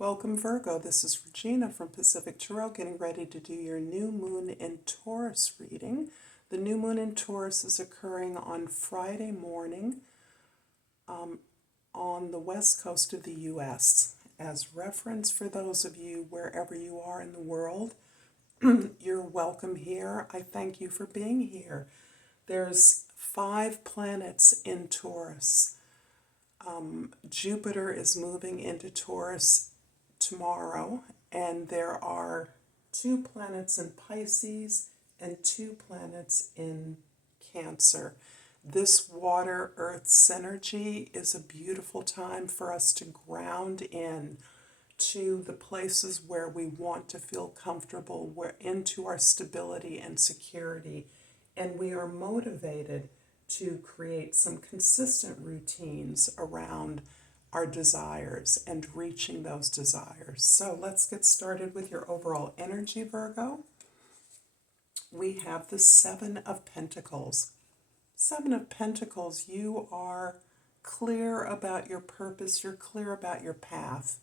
Welcome Virgo, this is Regina from Pacific Tarot getting ready to do your new moon in Taurus reading. The new moon in Taurus is occurring on Friday morning on the west coast of the U.S. As reference for those of you wherever you are in the world, you're welcome here. I thank you for being here. There's 5 planets in Taurus. Jupiter is moving into Taurus tomorrow, and there are 2 planets in Pisces and 2 planets in Cancer. This water earth synergy is a beautiful time for us to ground in to the places where we want to feel comfortable, into our stability and security, and we are motivated to create some consistent routines around our desires and reaching those desires. So let's get started with your overall energy, Virgo. We have the 7 of Pentacles. 7 of Pentacles, you are clear about your purpose, you're clear about your path.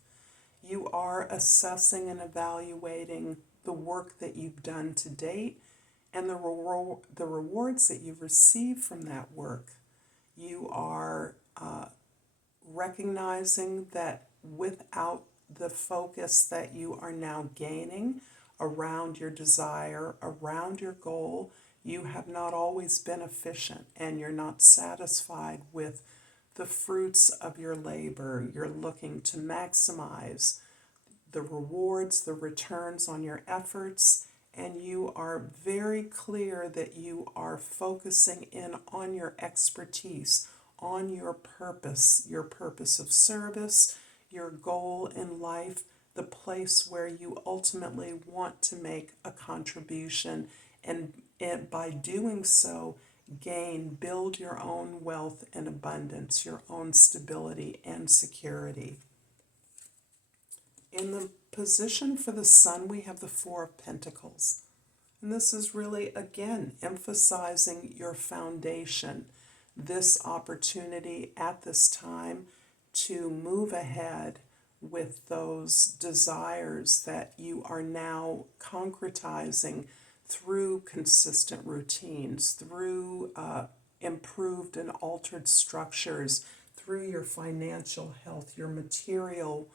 You are assessing and evaluating the work that you've done to date and the rewards that you've received from that work. You are recognizing that without the focus that you are now gaining around your desire, around your goal, you have not always been efficient and you're not satisfied with the fruits of your labor. You're looking to maximize the rewards, the returns on your efforts, and you are very clear that you are focusing in on your expertise, on your purpose of service, your goal in life, the place where you ultimately want to make a contribution, and by doing so, build your own wealth and abundance, your own stability and security. In the position for the Sun, we have the 4 of Pentacles. And this is really, again, emphasizing your foundation, this opportunity at this time to move ahead with those desires that you are now concretizing through consistent routines, through improved and altered structures, through your financial health, your material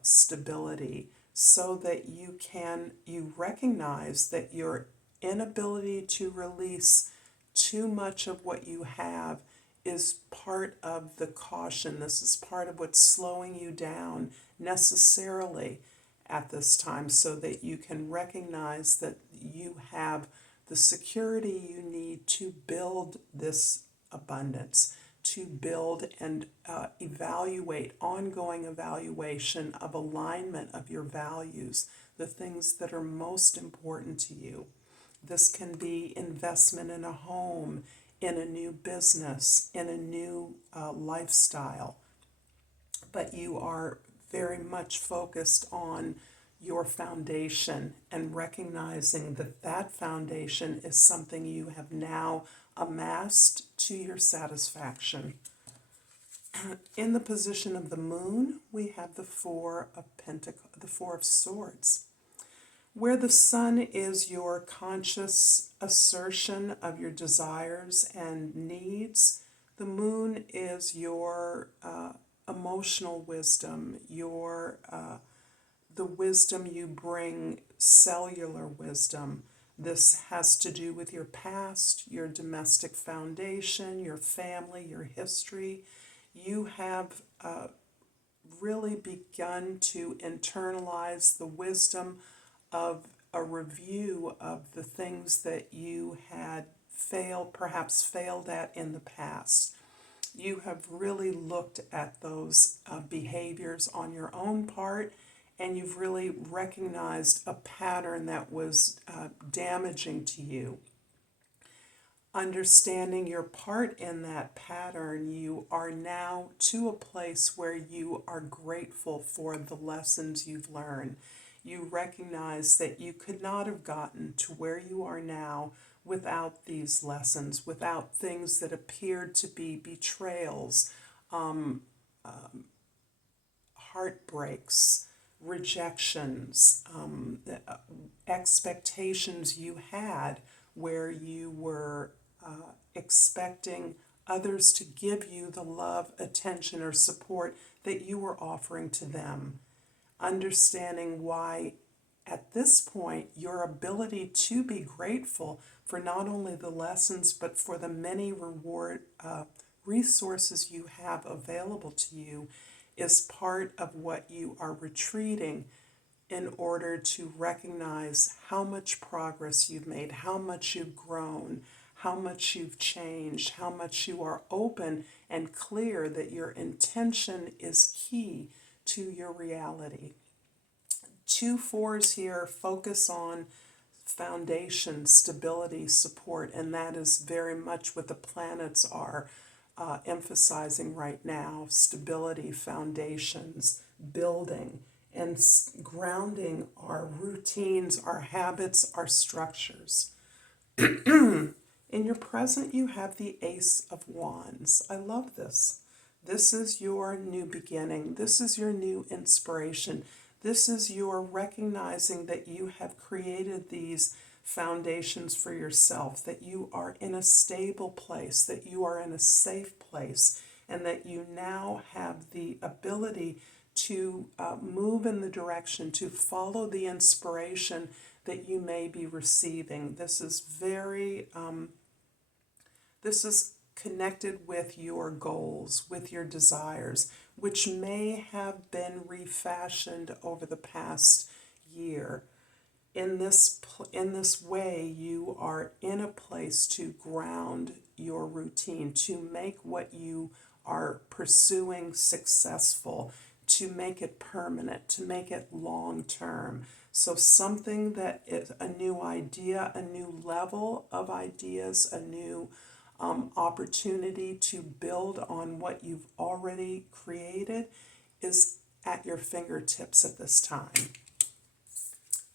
stability, so that you recognize that your inability to release too much of what you have is part of the caution. This is part of what's slowing you down necessarily at this time, so that you can recognize that you have the security you need to build this abundance, to build and ongoing evaluation of alignment of your values, the things that are most important to you. This can be investment in a home, in a new business, in a new lifestyle. But you are very much focused on your foundation and recognizing that that foundation is something you have now amassed to your satisfaction. In the position of the Moon, we have the 4 of Pentacles, the 4 of Swords, where the Sun is your conscious assertion of your desires and needs. The Moon is your emotional wisdom, the wisdom you bring, cellular wisdom. This has to do with your past, your domestic foundation, your family, your history. You have really begun to internalize the wisdom of a review of the things that you had perhaps failed at in the past. You have really looked at those behaviors on your own part, and you've really recognized a pattern that was damaging to you. Understanding your part in that pattern, you are now to a place where you are grateful for the lessons you've learned. You recognize that you could not have gotten to where you are now without these lessons, without things that appeared to be betrayals, heartbreaks, rejections, expectations you had where you were expecting others to give you the love, attention, or support that you were offering to them. Understanding why, at this point, your ability to be grateful for not only the lessons, but for the many resources you have available to you is part of what you are retreating in order to recognize how much progress you've made, how much you've grown, how much you've changed, how much you are open and clear that your intention is key to your reality. 2 4s here focus on foundation, stability, support, and that is very much what the planets are emphasizing right now. Stability, foundations, building, and grounding our routines, our habits, our structures. In your present, you have the Ace of Wands. I love this. This is your new beginning. This is your new inspiration. This is your recognizing that you have created these foundations for yourself, that you are in a stable place, that you are in a safe place, and that you now have the ability to move in the direction, to follow the inspiration that you may be receiving. This is this is connected with your goals, with your desires, which may have been refashioned over the past year. In this way, you are in a place to ground your routine, to make what you are pursuing successful, to make it permanent, to make it long-term. So something that is a new idea, a new level of ideas, a new opportunity to build on what you've already created is at your fingertips at this time.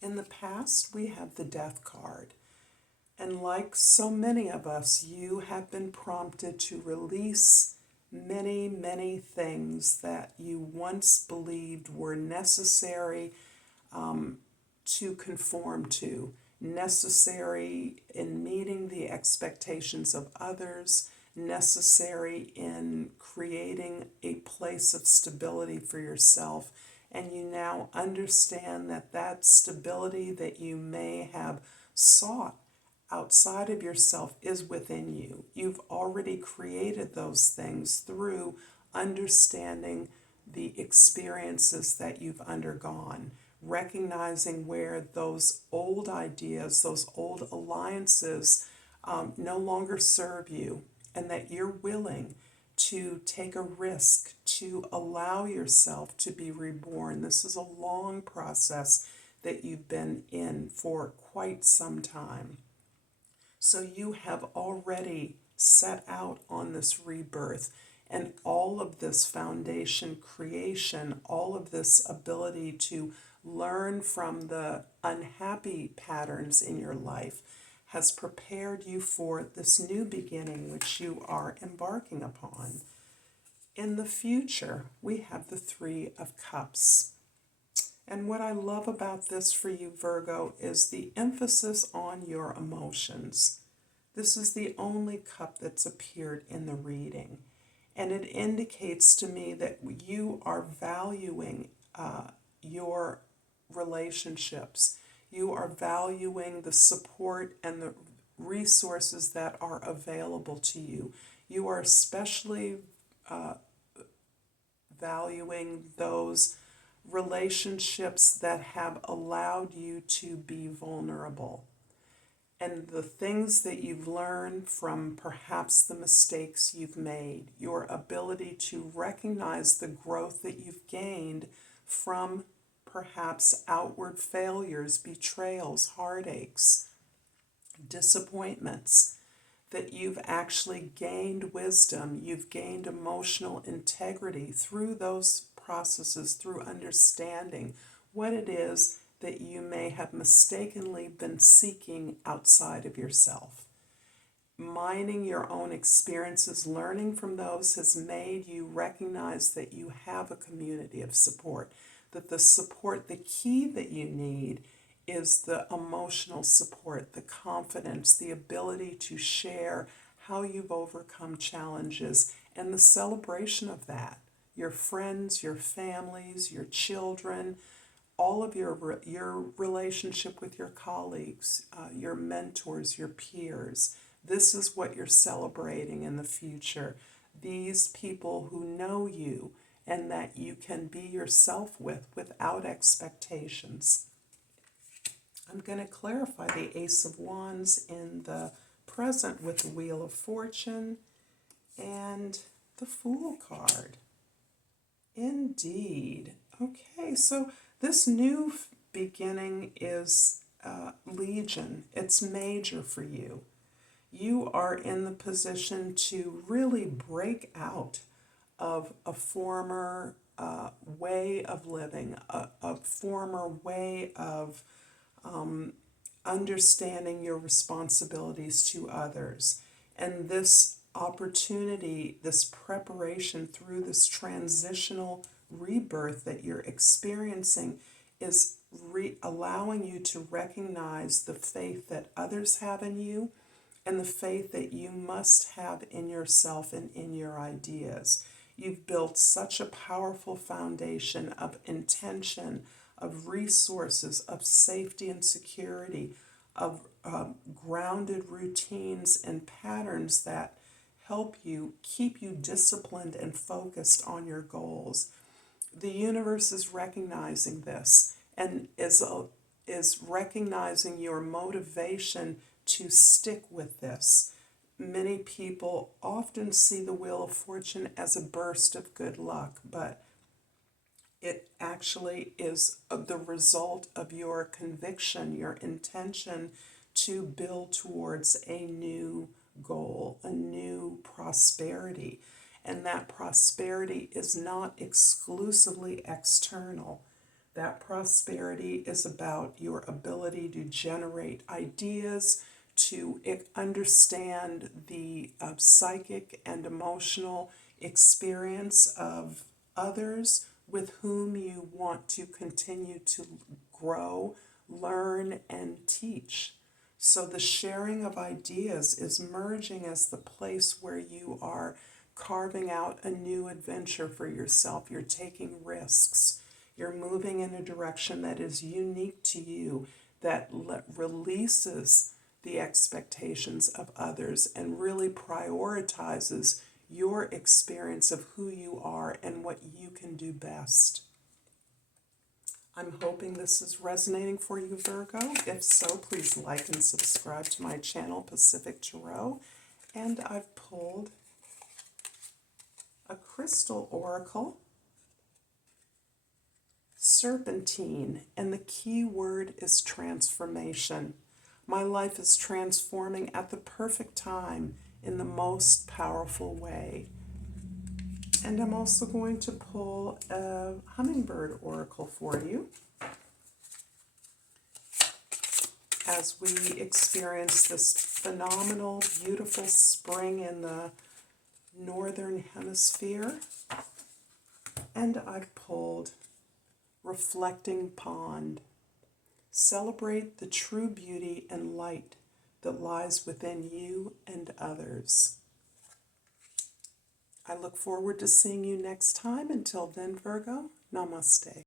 In the past, we have the Death card. And like so many of us, you have been prompted to release many, many things that you once believed were necessary to conform to, necessary in meeting the expectations of others, necessary in creating a place of stability for yourself. And you now understand that that stability that you may have sought outside of yourself is within you. You've already created those things through understanding the experiences that you've undergone, recognizing where those old ideas, those old alliances no longer serve you, and that you're willing to take a risk, to allow yourself to be reborn. This is a long process that you've been in for quite some time. So you have already set out on this rebirth, and all of this foundation creation, all of this ability to learn from the unhappy patterns in your life has prepared you for this new beginning which you are embarking upon. In the future, we have the 3 of Cups. And what I love about this for you, Virgo, is the emphasis on your emotions. This is the only cup that's appeared in the reading. And it indicates to me that you are valuing your relationships. You are valuing the support and the resources that are available to you. You are especially valuing those relationships that have allowed you to be vulnerable. And the things that you've learned from perhaps the mistakes you've made, your ability to recognize the growth that you've gained from perhaps outward failures, betrayals, heartaches, disappointments, that you've actually gained wisdom, you've gained emotional integrity through those processes, through understanding what it is that you may have mistakenly been seeking outside of yourself. mining your own experiences, learning from those has made you recognize that you have a community of support, that the support, the key that you need is the emotional support, the confidence, the ability to share how you've overcome challenges, and the celebration of that. Your friends, your families, your children, all of your relationship with your colleagues, your mentors, your peers. This is what you're celebrating in the future. These people who know you and that you can be yourself with without expectations. I'm going to clarify the Ace of Wands in the present with the Wheel of Fortune and the Fool card. Indeed. Okay, so this new beginning is Legion. It's major for you. You are in the position to really break out of a former way of living, a former way of understanding your responsibilities to others. And this opportunity, this preparation through this transitional rebirth that you're experiencing is allowing you to recognize the faith that others have in you and the faith that you must have in yourself and in your ideas. You've built such a powerful foundation of intention, of resources, of safety and security, of grounded routines and patterns that help you keep you disciplined and focused on your goals. The universe is recognizing this and is recognizing your motivation to stick with this. Many people often see the Wheel of Fortune as a burst of good luck, but it actually is the result of your conviction, your intention to build towards a new goal, a new prosperity. And that prosperity is not exclusively external. That prosperity is about your ability to generate ideas, to understand the psychic and emotional experience of others with whom you want to continue to grow, learn, and teach. So the sharing of ideas is merging as the place where you are carving out a new adventure for yourself. You're taking risks. You're moving in a direction that is unique to you, that releases the expectations of others and really prioritizes your experience of who you are and what you can do best. I'm hoping this is resonating for you, Virgo. If so, please like and subscribe to my channel, Pacific Tarot. And I've pulled a crystal oracle, Serpentine, and the key word is transformation. My life is transforming at the perfect time in the most powerful way. And I'm also going to pull a hummingbird oracle for you as we experience this phenomenal, beautiful spring in the northern hemisphere. And I've pulled Reflecting Pond. Celebrate the true beauty and light that lies within you and others. I look forward to seeing you next time. Until then, Virgo, Namaste.